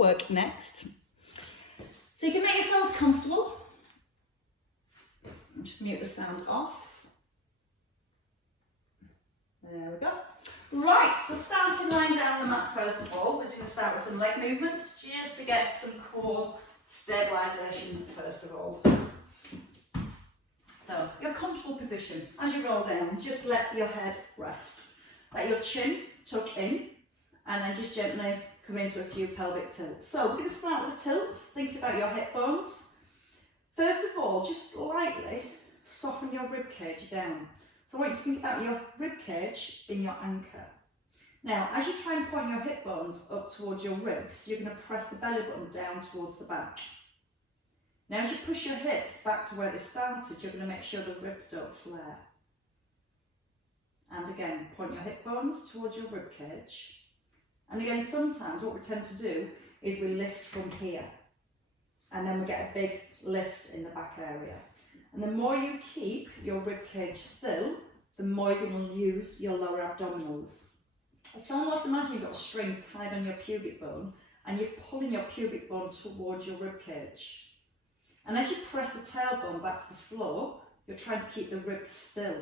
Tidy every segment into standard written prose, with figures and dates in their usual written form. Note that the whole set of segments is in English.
work next. So you can make yourselves comfortable. Just mute the sound off. There we go. Right, so starting lying down on the mat first of all, we're just going to start with some leg movements just to get some core stabilisation first of all. So, your comfortable position. As you roll down, just let your head rest. Let your chin tuck in and then just gently come into a few pelvic tilts. So, we're going to start with the tilts, thinking about your hip bones. First of all, just lightly soften your rib cage down. So I want you to think about your rib cage being your anchor. Now, as you try and point your hip bones up towards your ribs, you're going to press the belly button down towards the back. Now, as you push your hips back to where they started, you're going to make sure the ribs don't flare. And again, point your hip bones towards your rib cage. And again, sometimes what we tend to do is we lift from here. And then we get a big lift in the back area. And the more you keep your rib cage still, the more you're going to use your lower abdominals. You can almost imagine you've got a string tied on your pubic bone and you're pulling your pubic bone towards your rib cage. And as you press the tailbone back to the floor, you're trying to keep the ribs still.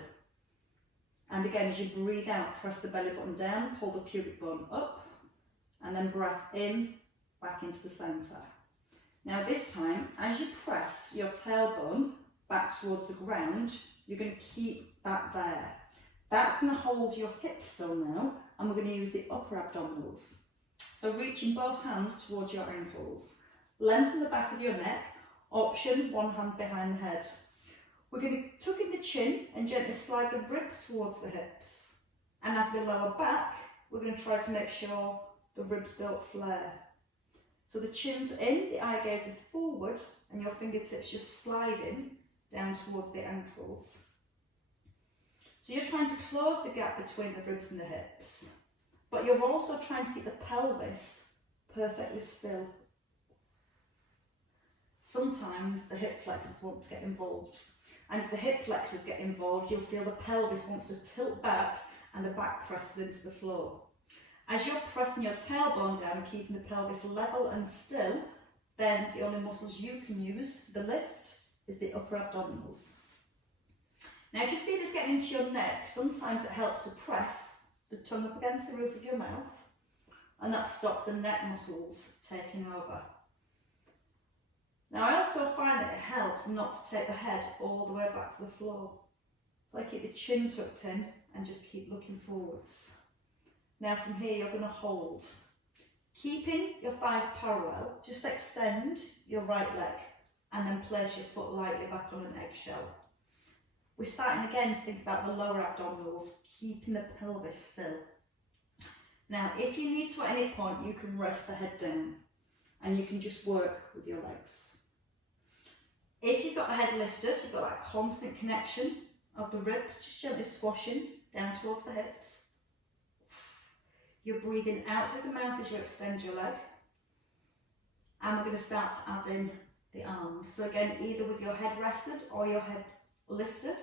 And again, as you breathe out, press the belly button down, pull the pubic bone up, and then breath in, back into the centre. Now this time, as you press your tailbone back towards the ground, you're going to keep that there. That's going to hold your hips still now, and we're going to use the upper abdominals. So reaching both hands towards your ankles. Lengthen the back of your neck, option one hand behind the head. We're going to tuck in the chin and gently slide the ribs towards the hips. And as we lower back, we're going to try to make sure the ribs don't flare. So the chin's in, the eye gaze is forward, and your fingertips just sliding down towards the ankles. So you're trying to close the gap between the ribs and the hips, but you're also trying to keep the pelvis perfectly still. Sometimes the hip flexors want to get involved, and if the hip flexors get involved, you'll feel the pelvis wants to tilt back and the back presses into the floor. As you're pressing your tailbone down, keeping the pelvis level and still, then the only muscles you can use for the lift is the upper abdominals. Now, if you feel it's getting into your neck, sometimes it helps to press the tongue up against the roof of your mouth, and that stops the neck muscles taking over. Now, I also find that it helps not to take the head all the way back to the floor. So I keep the chin tucked in and just keep looking forwards. Now from here, you're going to hold. Keeping your thighs parallel, just extend your right leg and then place your foot lightly back on an eggshell. We're starting again to think about the lower abdominals, keeping the pelvis still. Now, if you need to at any point, you can rest the head down and you can just work with your legs. If you've got the head lifted, you've got that constant connection of the ribs, just gently squashing down towards the hips. You're breathing out through the mouth as you extend your leg. And we're going to start to add in the arms. So again, either with your head rested or your head lifted,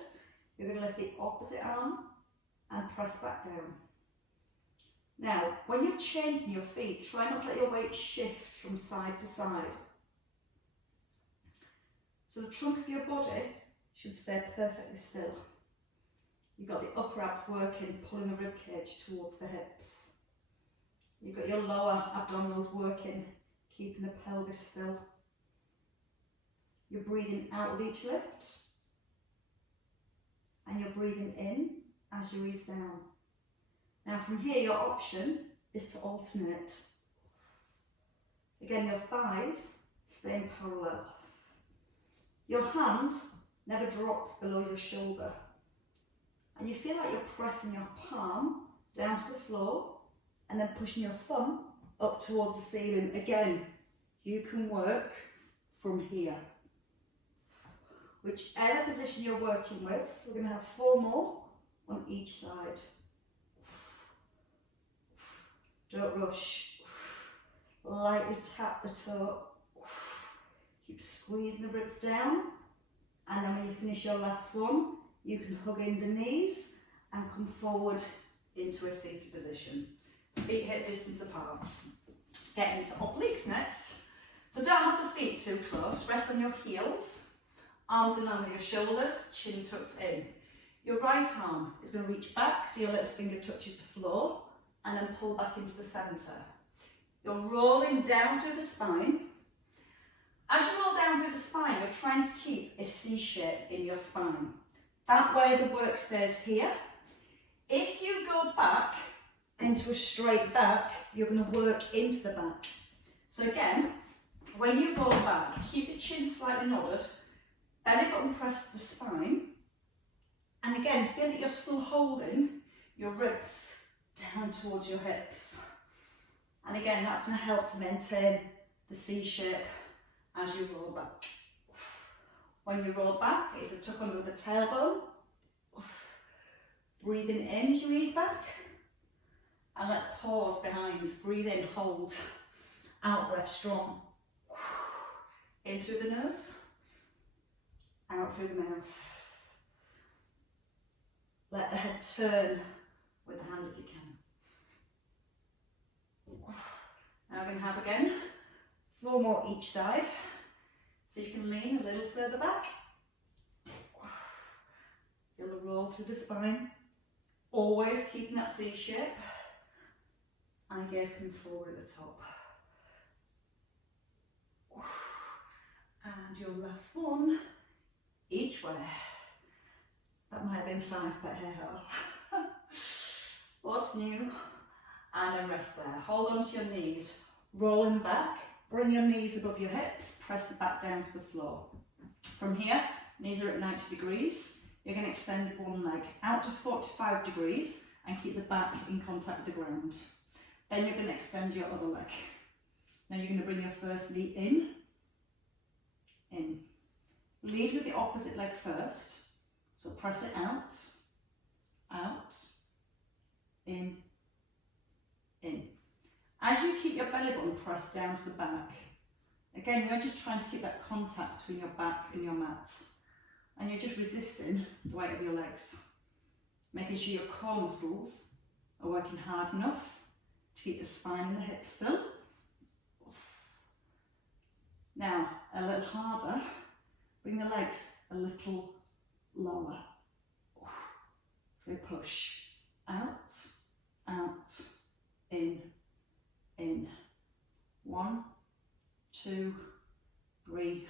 you're going to lift the opposite arm and press back down. Now, when you're changing your feet, try not to let your weight shift from side to side. So the trunk of your body should stay perfectly still. You've got the upper abs working, pulling the rib cage towards the hips. You've got your lower abdominals working, keeping the pelvis still. You're breathing out with each lift. And you're breathing in as you ease down. Now from here, your option is to alternate. Again, your thighs staying parallel. Your hand never drops below your shoulder. And you feel like you're pressing your palm down to the floor and then pushing your thumb up towards the ceiling. Again, you can work from here. Whichever position you're working with, we're going to have 4 more on each side. Don't rush. Lightly tap the toe. Keep squeezing the ribs down. And then when you finish your last one, you can hug in the knees and come forward into a seated position. Feet hip distance apart. Get into obliques next. So don't have the feet too close, rest on your heels, arms in line with your shoulders, chin tucked in. Your right arm is going to reach back so your little finger touches the floor and then pull back into the centre. You're rolling down through the spine. As you roll down through the spine, you're trying to keep a C shape in your spine. That way the work stays here. If you go back into a straight back, you're going to work into the back. So again, when you roll back, keep your chin slightly nodded, belly button press to the spine, and again, feel that you're still holding your ribs down towards your hips. And again, that's going to help to maintain the C shape as you roll back. When you roll back, it's a tuck under with the tailbone. Breathing in as you ease back. And let's pause behind. Breathe in, hold. Out breath, strong. In through the nose. Out through the mouth. Let the head turn with the hand if you can. Now we're going to have again 4 more each side. So you can lean a little further back. Feel the roll through the spine. Always keeping that C shape. Eye gaze coming forward at the top. And your last one, each way. That might have been 5, but hey ho. What's new? And then rest there. Hold on to your knees. Rolling back. Bring your knees above your hips. Press it back down to the floor. From here, knees are at 90 degrees. You're going to extend one leg out to 45 degrees and keep the back in contact with the ground. Then you're going to extend your other leg. Now you're going to bring your first knee in. In. Lead with the opposite leg first. So press it out, out, in. As you keep your belly button pressed down to the back, again, you're just trying to keep that contact between your back and your mat. And you're just resisting the weight of your legs. Making sure your core muscles are working hard enough to keep the spine and the hips still. Now, a little harder, bring the legs a little lower. So we push out, out, in. 1, 2, 3,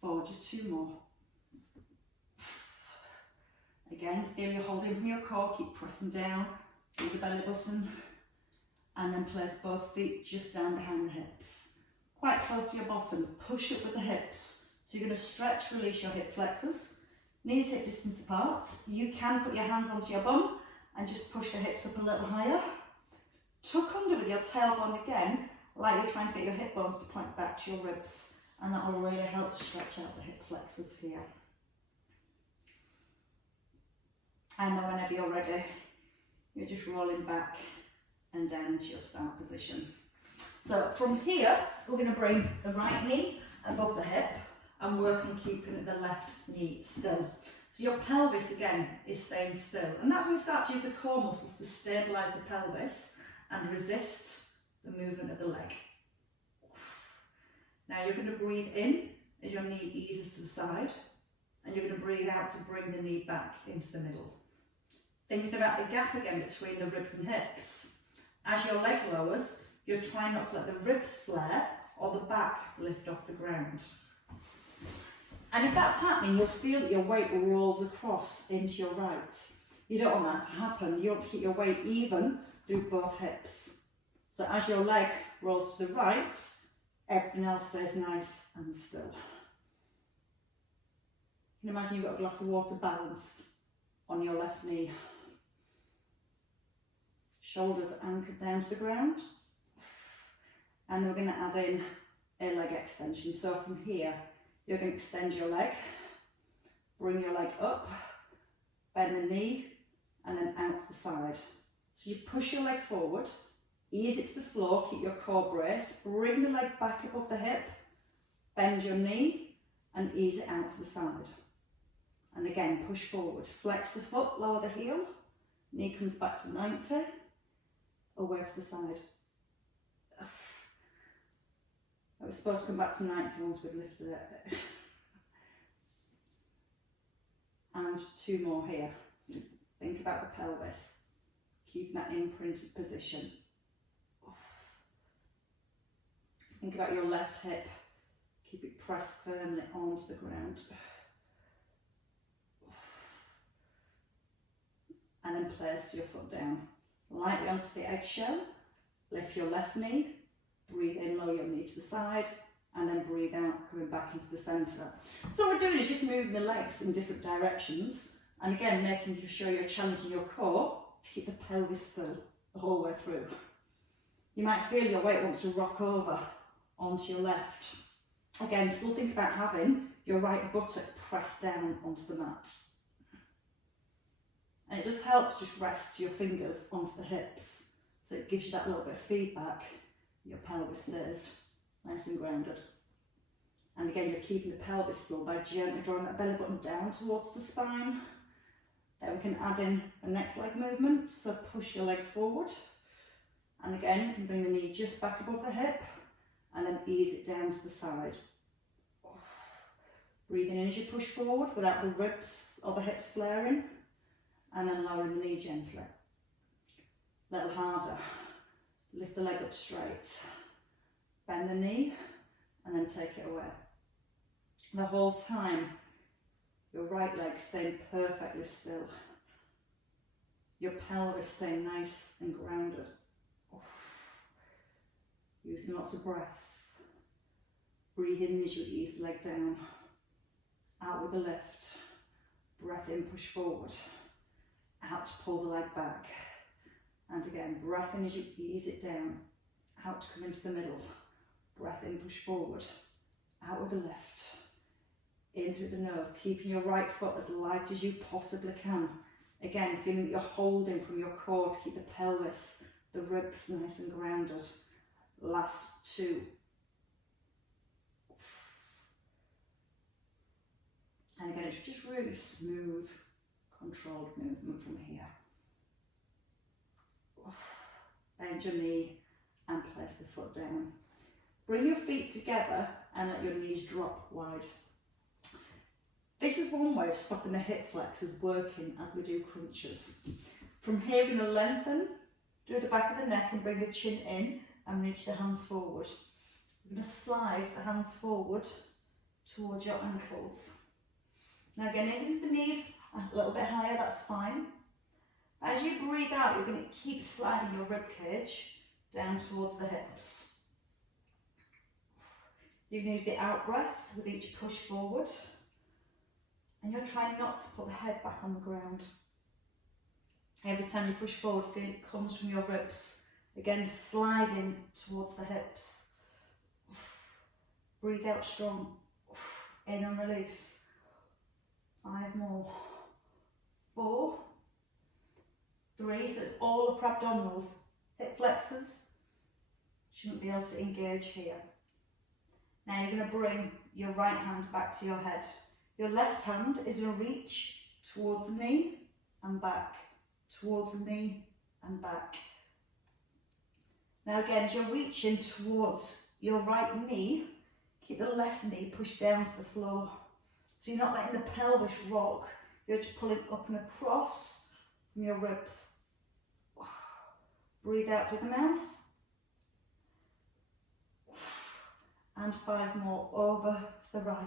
4, just 2 more. Again, feel you're holding from your core, keep pressing down with the belly button, and then place both feet just down behind the hips. Quite close to your bottom, push up with the hips. So you're going to stretch, release your hip flexors, knees hip distance apart. You can put your hands onto your bum and just push the hips up a little higher. Tuck under with your tailbone again, like you're trying to get your hip bones to point back to your ribs, and that will really help to stretch out the hip flexors here. And then whenever you're ready, you're just rolling back and down into your start position. So from here, we're going to bring the right knee above the hip and work on keeping the left knee still. So your pelvis again is staying still, and that's when we start to use the core muscles to stabilise the pelvis and resist the movement of the leg. Now you're going to breathe in as your knee eases to the side, and you're going to breathe out to bring the knee back into the middle. Thinking about the gap again between the ribs and hips. As your leg lowers, you're trying not to let the ribs flare or the back lift off the ground. And if that's happening, you'll feel that your weight rolls across into your right. You don't want that to happen. You want to keep your weight even through both hips. So as your leg rolls to the right, everything else stays nice and still. You can imagine you've got a glass of water balanced on your left knee. Shoulders anchored down to the ground. And then we're going to add in a leg extension. So from here, you're going to extend your leg, bring your leg up, bend the knee, and then out to the side. So you push your leg forward, ease it to the floor, keep your core braced, bring the leg back above the hip, bend your knee, and ease it out to the side. And again, push forward, flex the foot, lower the heel, knee comes back to 90, away to the side. It was supposed to come back to 90 once we'd lifted it. And 2 more here. Think about the pelvis, keeping that imprinted position. Think about your left hip, keep it pressed firmly onto the ground. And then place your foot down, lightly onto the eggshell, lift your left knee, breathe in, lower your knee to the side, and then breathe out, coming back into the centre. So what we're doing is just moving the legs in different directions, and again, making sure you're challenging your core to keep the pelvis still the whole way through. You might feel your weight wants to rock over onto your left. Again, still think about having your right buttock pressed down onto the mat. And it just helps just rest your fingers onto the hips, so it gives you that little bit of feedback. Your pelvis stays nice and grounded. And again, you're keeping the pelvis still by gently drawing that belly button down towards the spine. Then we can add in the next leg movement, so push your leg forward. And again, you can bring the knee just back above the hip, and then ease it down to the side. Breathing in as you push forward without the ribs or the hips flaring, and then lowering the knee gently. A little harder. Lift the leg up straight. Bend the knee, and then take it away. The whole time, your right leg staying perfectly still. Your pelvis staying nice and grounded. Using lots of breath. Breathe in as you ease the leg down. Out with the lift. Breath in, push forward. Out to pull the leg back. And again, breath in as you ease it down. Out to come into the middle. Breath in, push forward. Out with the lift. In through the nose, keeping your right foot as light as you possibly can. Again, feeling that you're holding from your core to keep the pelvis, the ribs nice and grounded. Last 2. And again, it's just really smooth, controlled movement from here. Bend your knee and place the foot down. Bring your feet together and let your knees drop wide. This is one way of stopping the hip flexors working as we do crunches. From here, we're going to lengthen, do the back of the neck and bring the chin in and reach the hands forward. We're going to slide the hands forward towards your ankles. Now again, even if the knees are a little bit higher, that's fine. As you breathe out, you're going to keep sliding your rib cage down towards the hips. You can use the out breath with each push forward. And you're trying not to put the head back on the ground. Every time you push forward, feel it comes from your ribs. Again, sliding towards the hips. Breathe out strong. In and release. 5 more. 4, 3, so it's all upper abdominals. Hip flexors shouldn't be able to engage here. Now you're going to bring your right hand back to your head. Your left hand is going to reach towards the knee and back, towards the knee and back. Now again, as you're reaching towards your right knee, keep the left knee pushed down to the floor. So you're not letting the pelvis rock, you're just pulling up and across from your ribs. Breathe out through the mouth. And 5 more, over to the right.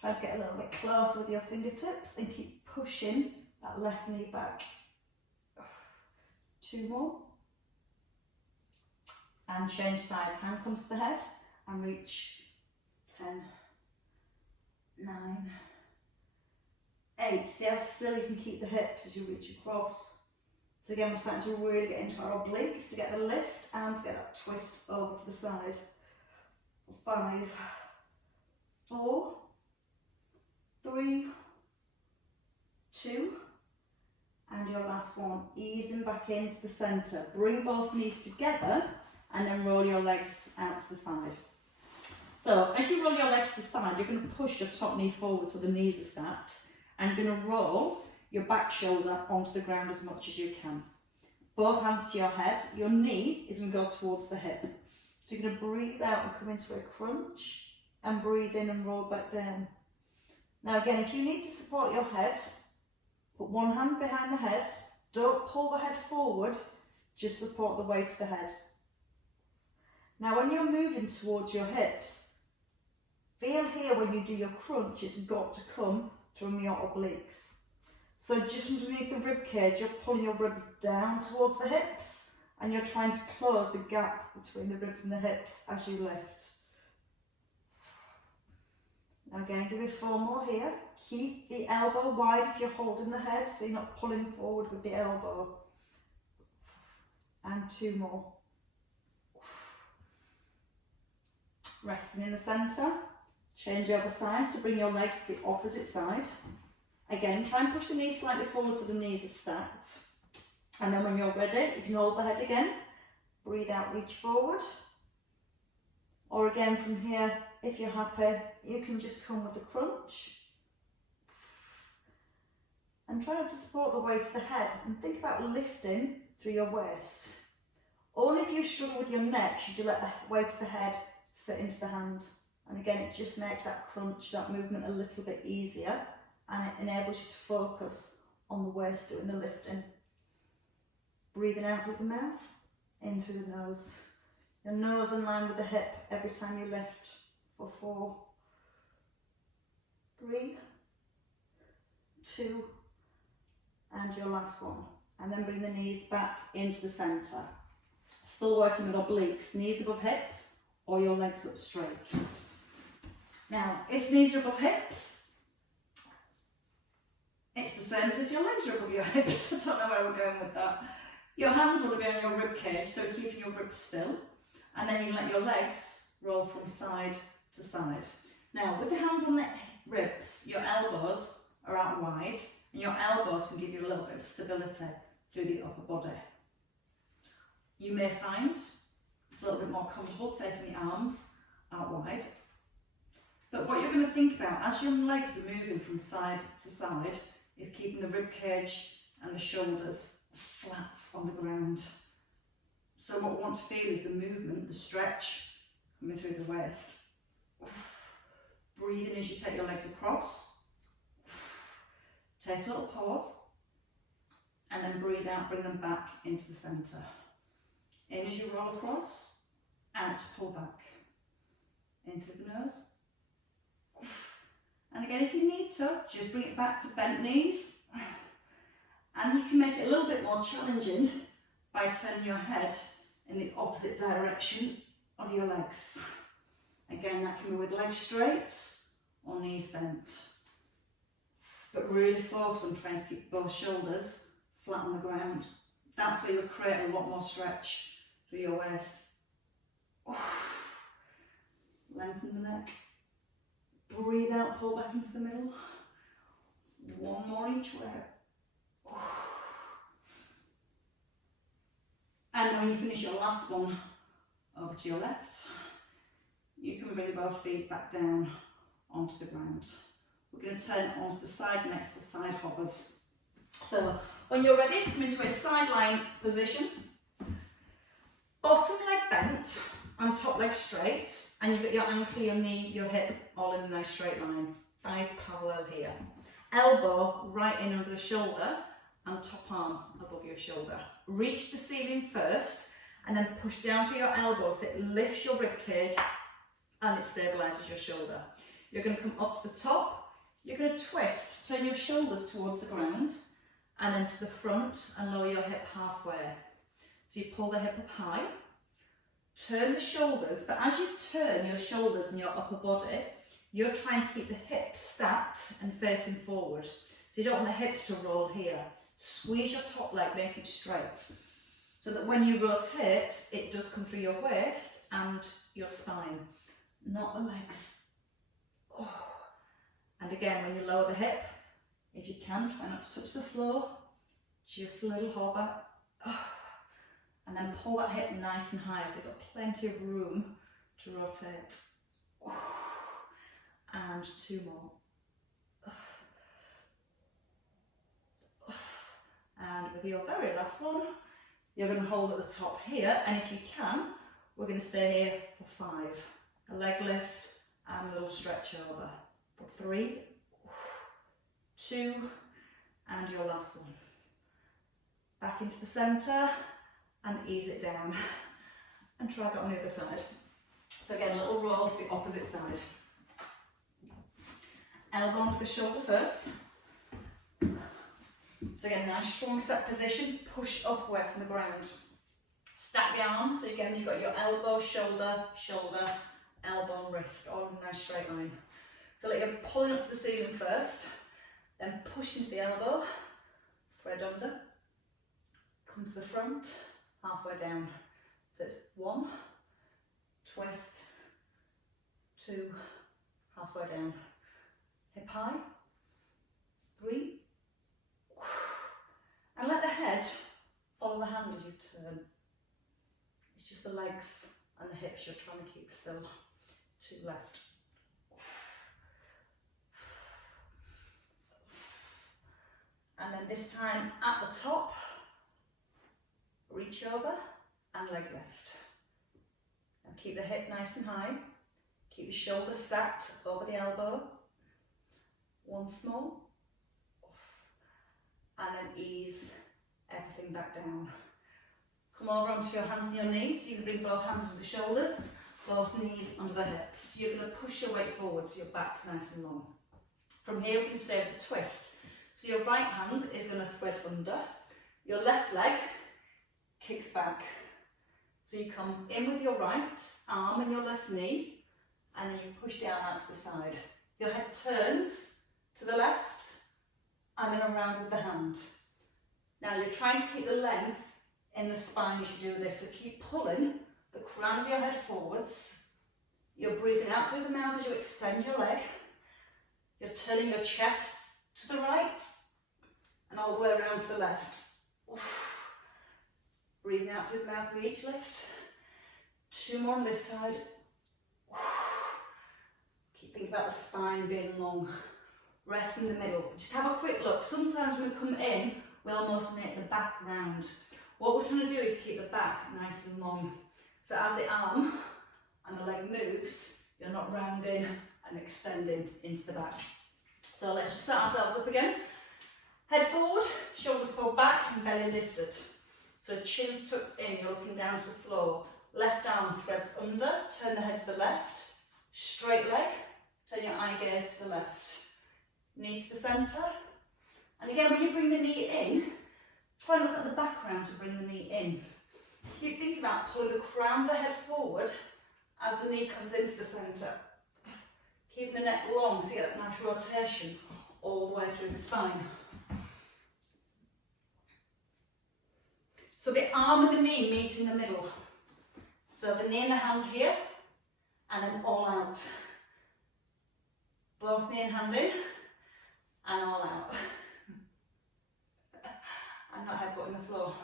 Try to get a little bit closer with your fingertips and keep pushing that left knee back. 2 more. And change sides. Hand comes to the head and reach. 10, 9, 8. See how still you can keep the hips as you reach across. So again, we're starting to really get into our obliques to get the lift and to get that twist over to the side. 5, 4, 3, 2, and your last one. Easing back into the centre. Bring both knees together and then roll your legs out to the side. So as you roll your legs to the side, you're going to push your top knee forward so the knees are stacked, and you're going to roll your back shoulder onto the ground as much as you can. Both hands to your head. Your knee is going to go towards the hip. So you're going to breathe out and come into a crunch, and breathe in and roll back down. Now again, if you need to support your head, put one hand behind the head, don't pull the head forward, just support the weight of the head. Now when you're moving towards your hips, feel here when you do your crunch, it's got to come from your obliques. So just underneath the rib cage, you're pulling your ribs down towards the hips, and you're trying to close the gap between the ribs and the hips as you lift. Now again, give it 4 more here. Keep the elbow wide if you're holding the head, so you're not pulling forward with the elbow. And 2 more. Resting in the centre. Change over side to bring your legs to the opposite side. Again, try and push the knees slightly forward so the knees are stacked. And then when you're ready, you can hold the head again. Breathe out, reach forward. Or again from here, if you're happy, you can just come with the crunch. And try not to support the weight of the head, and think about lifting through your waist. Only if you struggle with your neck should you let the weight of the head sit into the hand. And again, it just makes that crunch, that movement a little bit easier, and it enables you to focus on the waist doing the lifting. Breathing out through the mouth, in through the nose. Your nose in line with the hip every time you lift. For 4, 3, 2, and your last one. And then bring the knees back into the centre. Still working with obliques, knees above hips, or your legs up straight. Now, if knees are above hips, it's the same as if your legs are above your hips. I don't know where we're going with that. Your hands will be on your rib cage, so keeping your ribs still. And then you can let your legs roll from side to side. Now, with the hands on the ribs, your elbows are out wide, and your elbows can give you a little bit of stability through the upper body. You may find it's a little bit more comfortable taking the arms out wide. But what you're going to think about as your legs are moving from side to side is keeping the rib cage and the shoulders flat on the ground. So what we want to feel is the movement, the stretch coming through the waist. Breathe in as you take your legs across. Take a little pause. And then breathe out, bring them back into the centre. In as you roll across, out, pull back. In through the nose. And again, if you need to, just bring it back to bent knees. And you can make it a little bit more challenging by turning your head in the opposite direction of your legs. Again, that can be with legs straight or knees bent. But really focus on trying to keep both shoulders flat on the ground. That's where you'll create a lot more stretch through your waist. Lengthen the neck. Breathe out, pull back into the middle. 1 more each way. And then when you finish your last one, over to your left, you can bring both feet back down onto the ground. We're going to turn onto the side next for side hovers. So when you're ready, come into a sideline position. Bottom leg bent and top leg straight, and you've got your ankle, your knee, your hip all in a nice straight line. Thighs parallel here. Elbow right in under the shoulder and top arm above your shoulder. Reach the ceiling first and then push down to your elbow so it lifts your rib cage and it stabilises your shoulder. You're going to come up to the top, you're going to twist, turn your shoulders towards the ground and then to the front and lower your hip halfway. So you pull the hip up high, turn the shoulders, but as you turn your shoulders and your upper body, you're trying to keep the hips stacked and facing forward. So you don't want the hips to roll here. Squeeze your top leg, make it straight. So that when you rotate, it does come through your waist and your spine, not the legs. Oh. And again, when you lower the hip, if you can, try not to touch the floor. Just a little hover. Oh. And then pull that hip nice and high so you've got plenty of room to rotate. Oh. And 2 more. And with your very last one, you're going to hold at the top here, and if you can, We're going to stay here for 5. A leg lift and a little stretch over. For 3, 2, and your last one. Back into the centre and ease it down. And try that on the other side. So again, a little roll to the opposite side. Elbow onto the shoulder first. So again, nice strong set position, push up away from the ground. Stack the arms, so again you've got your elbow, shoulder, shoulder, elbow and wrist, all in a nice straight line. Feel like you're pulling up to the ceiling first, then push into the elbow, thread under, come to the front, halfway down. So it's 1, twist, 2, halfway down. Hip high, 3, and let the head follow the hand as you turn. It's just the legs and the hips you're trying to keep still. 2 left. And then this time at the top, reach over and leg lift. Now keep the hip nice and high. Keep the shoulder stacked over the elbow. 1 small. And then ease everything back down. Come over onto your hands and your knees. So you can bring both hands under the shoulders, both knees under the hips. You're going to push your weight forward so your back's nice and long. From here we can stay with the twist. So your right hand is going to thread under. Your left leg kicks back. So you come in with your right arm and your left knee, and then you push down out to the side. Your head turns to the left, and then around with the hand. Now you're trying to keep the length in the spine as you do this, so keep pulling the crown of your head forwards. You're breathing out through the mouth as you extend your leg. You're turning your chest to the right and all the way around to the left. Breathing out through the mouth with each lift. 2 more on this side. Keep thinking about the spine being long. Rest in the middle. Just have a quick look. Sometimes when we come in, we almost make the back round. What we're trying to do is keep the back nice and long. So as the arm and the leg moves, you're not rounding and extending into the back. So let's just set ourselves up again. Head forward, shoulders fall back and belly lifted. So chin's tucked in, you're looking down to the floor. Left arm threads under, turn the head to the left. Straight leg, turn your eye gaze to the left. Knee to the centre. And again, when you bring the knee in, try and look at the background to bring the knee in. Keep thinking about pulling the crown of the head forward as the knee comes into the centre. Keeping the neck long so you get that nice rotation all the way through the spine. So the arm and the knee meet in the middle. So the knee and the hand here, and then all out. Both knee and hand in, and all out. I'm not headbutting the floor.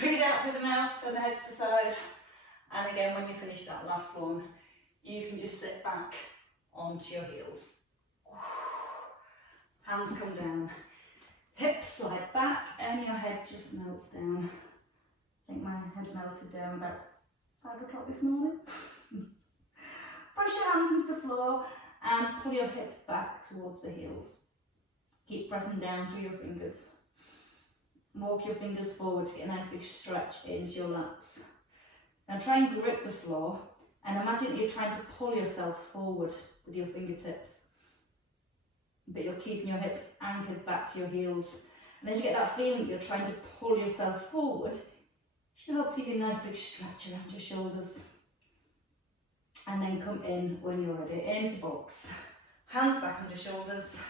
Breathe out through the mouth, turn the head to the side. And again, when you finish that last one, you can just sit back onto your heels. Hands come down. Hips slide back and your head just melts down. I think my head melted down about 5 o'clock this morning. Press your hands into the floor and pull your hips back towards the heels. Keep pressing down through your fingers. Walk your fingers forward to get a nice big stretch into your lats. Now try and grip the floor and imagine that you're trying to pull yourself forward with your fingertips. But you're keeping your hips anchored back to your heels. And as you get that feeling that you're trying to pull yourself forward, it should help to give you a nice big stretch around your shoulders. And then come in when you're ready, into box. Hands back under shoulders.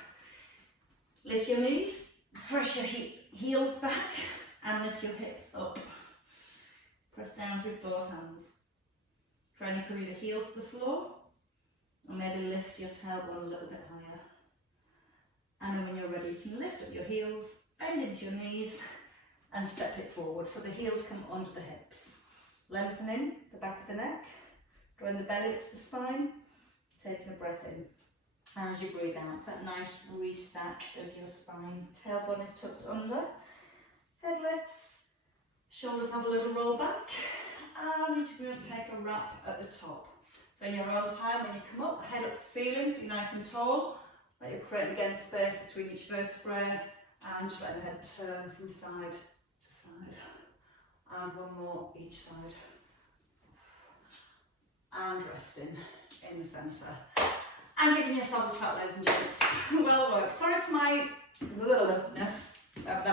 Lift your knees, press your heels back and lift your hips up. Press down with both hands. Try and encourage your heels to the floor and maybe lift your tailbone a little bit higher. And then when you're ready, you can lift up your heels, bend into your knees and step it forward so the heels come under the hips. Lengthening the back of the neck, drawing the belly up to the spine, taking a breath in. And as you breathe out, that nice restack of your spine. Tailbone is tucked under, head lifts, shoulders have a little roll back, and you're just going to take a wrap at the top. So in your own time, when you come up, head up to ceiling, so you're nice and tall. Let your creating again space between each vertebrae, and just let the head turn from side to side. And one more each side. And resting in the centre. And giving yourselves a clap, ladies and gents. Well worked. Sorry for my ness.